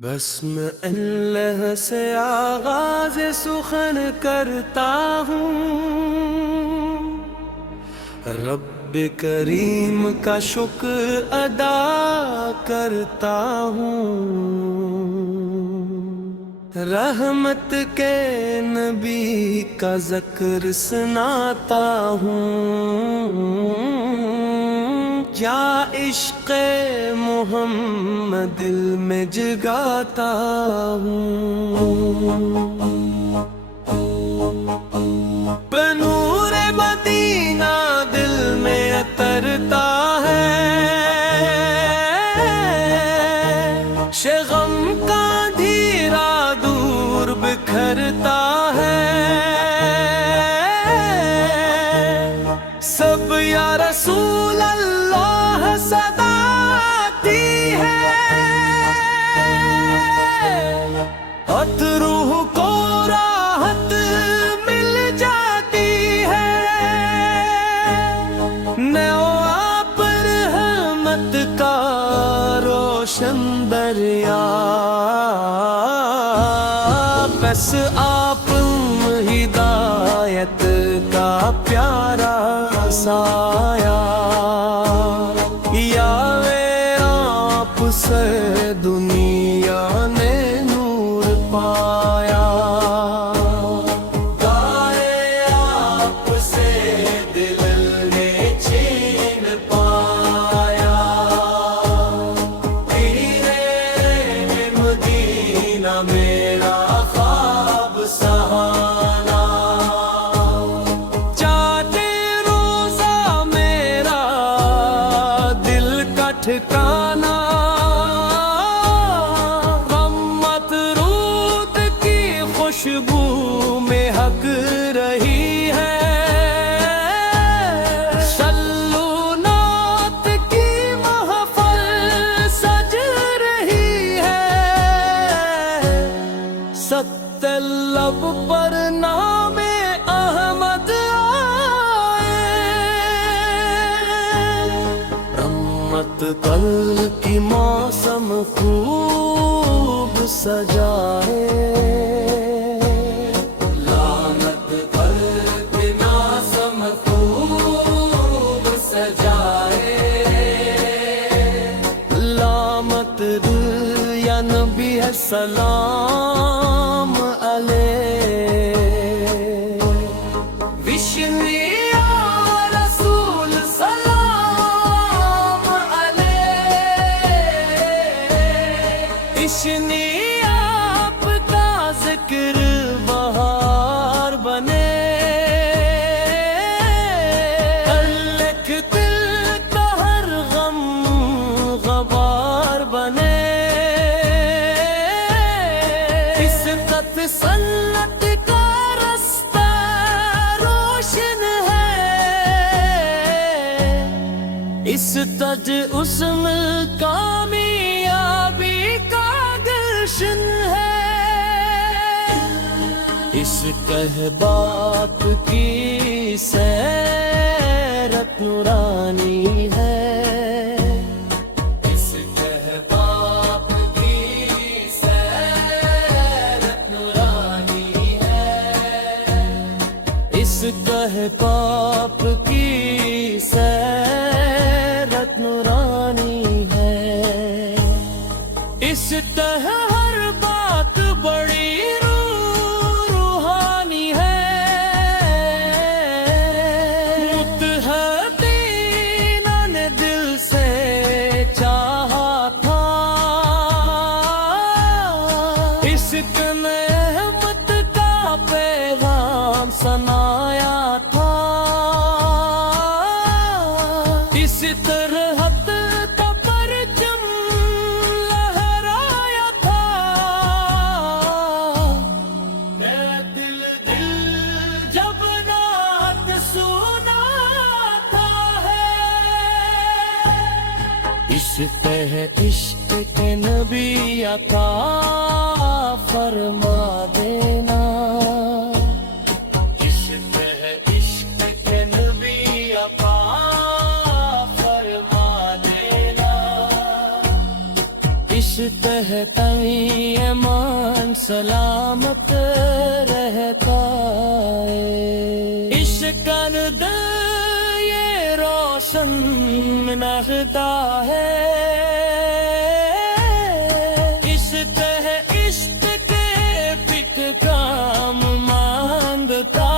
بسم اللہ سے آغاز سخن کرتا ہوں، رب کریم کا شکر ادا کرتا ہوں، رحمت کے نبی کا ذکر سناتا ہوں، کیا عشق محمد دل میں جگاتا ہوں، بنور مدینہ دل میں اترتا ہے، شغم کا دھیرا دور بکھرتا ہے، سب یا رسول اللہ صدا آتی ہے، ہت روح کو راحت مل جاتی ہے، نیو آپ رحمت کا روشن دریا، بس آپ ہدایت کا پیارا سایہ، یا آپ سے دنیا نے نور پایا، گائے آپ سے دل نے چین پایا، تیرے مدینہ میرا خواب سہانا، چاہتے روزہ میرا دل کا ٹھکانا، غمت رود کی خوشبو میں حق رہی ہے، صلو نعت کی محفل سج رہی ہے، ست لب پر نام احمد آئے، رحمت کل کی موسم خوب سجائے، لعنت کل کی موسم خوب سجائے، لامت یا نبی ہے سلام علیہ، وشنی یا رسول سلام علیہ، اشنی آپ کا ذکر بہار بنے، الکھ دل کا ہر غم غبار بنے، اس خط سنت کا رستہ روشن ہے، اس تج اسم کامیابی کا گلشن ہے، اس کہبات کی سیرت نورانی ہے، اس کہبات کی سیرت نورانی ہے، اس کہبات کی سیرت نورانی ہے، اس تہ ہر بات بڑی روحانی ہے، متحدین نے دل سے چاہا تھا، اس نے احمد کا پیغام سنایا تھا، اس طرح کا پرچم لہرایا تھا، میرا دل جب رات سناتا ہے، اس تہ عشق کے نبی عطا فرما دینا، اس تہ عشق کے نبی عطا فرما دینا، اس تہ ایمان سلامت رہتا ہے عشقن دل یہ روشن منختا ہے عشق کے پک کام مانگتا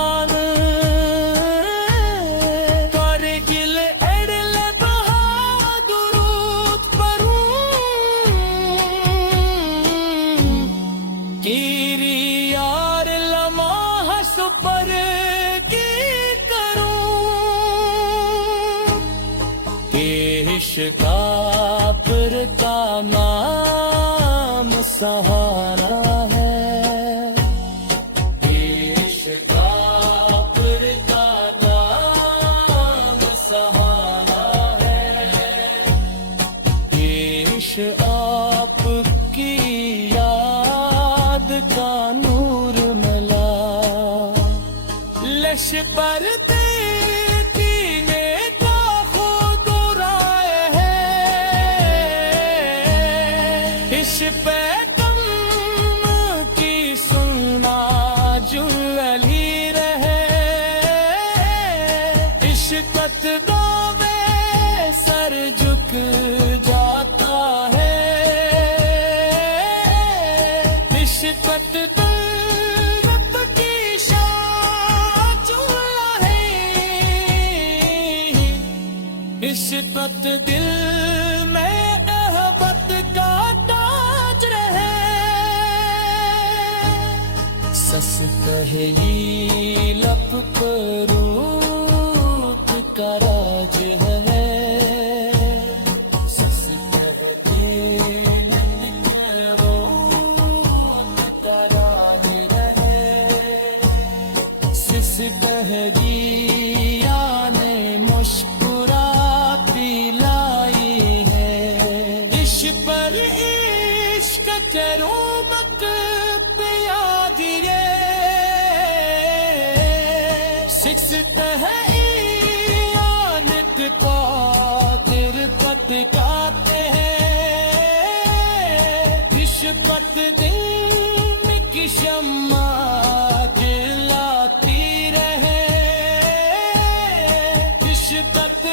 پر کی کروں عشق پر کا نام سہارا ہے عشق پر کا نام سہارا ہے عشق آپ کی یاد کا نور ملا لش پر دینے کا خود رائے ہے عشق پہ کم کی سننا جلی رہے عشقت دعوے سر جھک جاتا ہے عشقت عشقت دل میں احبت کا تاج رہے سس پہلی لپ پر روت کا راج ہے سس پہلی لپ پر روت کا راج رہے سس پہلی آنے مشکرہ لائی ہے عشق پر عشق کے روبک پہ یادیے سکھتے ہیں ایانت قادر قط گاتے ہیں عشقت دل کی شمع جلاتی رہے عشقت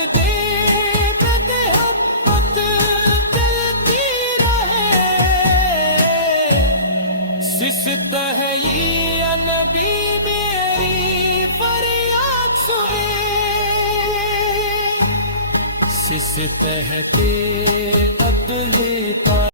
سستا ہے یہ نبی میری فریاد سنے سستا ہے